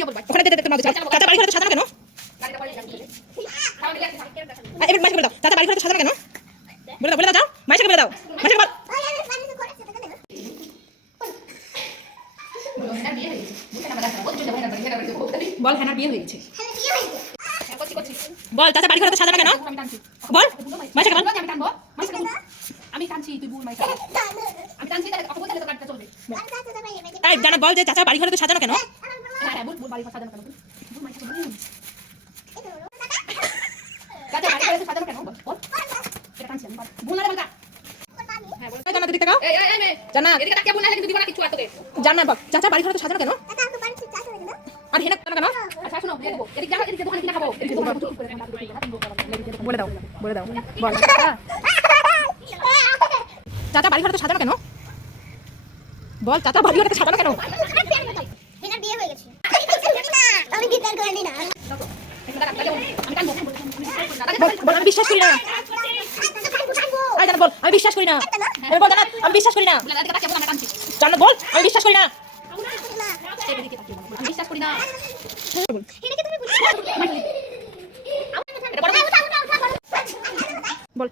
আমি বলবো ওখানে দেখতে মাঝে চাচা বাড়ি ঘরে তো সাজানো কেন? এবার মাইকে বলে দাও চাচা বাড়ি ঘরে তো সাজানো কেন? বলে দাও যাও মাইকে বলে দাও মাইকে বল। বল হ্যানার বিয়ে হয়ে গেছে। বল চাচা বাড়ি ঘরে তো সাজানো কেন? বল মাইকে বল। আমি টানছি তুই বল মাইকে আমি টানছি তাহলে কথা বলতে তো কাটতে চলবে। এই জানা বল যে চাচা বাড়ি ঘরে তো সাজানো কেন? হ্যাঁ বল বাড়ি সাজানো কেন? বল মাইকে বল চাচা বাড়ি ঘরে তো সাজানো কেন? বল এটা টানছি আমি বল না রে বালকা। হ্যাঁ বল জানা দিকে তাকাও। এই মে জানা এদিকে তাকিয়ে বল না কিন্তু দিব না কিছু আর তোকে। জানা বল চাচা বাড়ি ঘরে তো সাজানো কেন? আর হেনা কেন? আচ্ছা শুনো এদিকে যাও এদিকে দোকানে কিনা খাবো বলে দাও বল চাচা বাড়ি ঘরে তো সাজানো কেন? বল চাচা বাড়ি ঘরে তো সাজানো কেন? হেনার বিয়ে হয়ে গেছে আমি গিটার করি না আমি টানবো বল আমি বিশ্বাস করি না। আই জানা বল আমি বিশ্বাস করি না। বল জানা আমি বিশ্বাস করি না। এদিকে তাকিয়ে বল আমি টানছি জানা বল আমি বিশ্বাস করি না। এদিকে তাকিয়ে বল আমি বিশ্বাস করি না। হেনাকে তুমি বল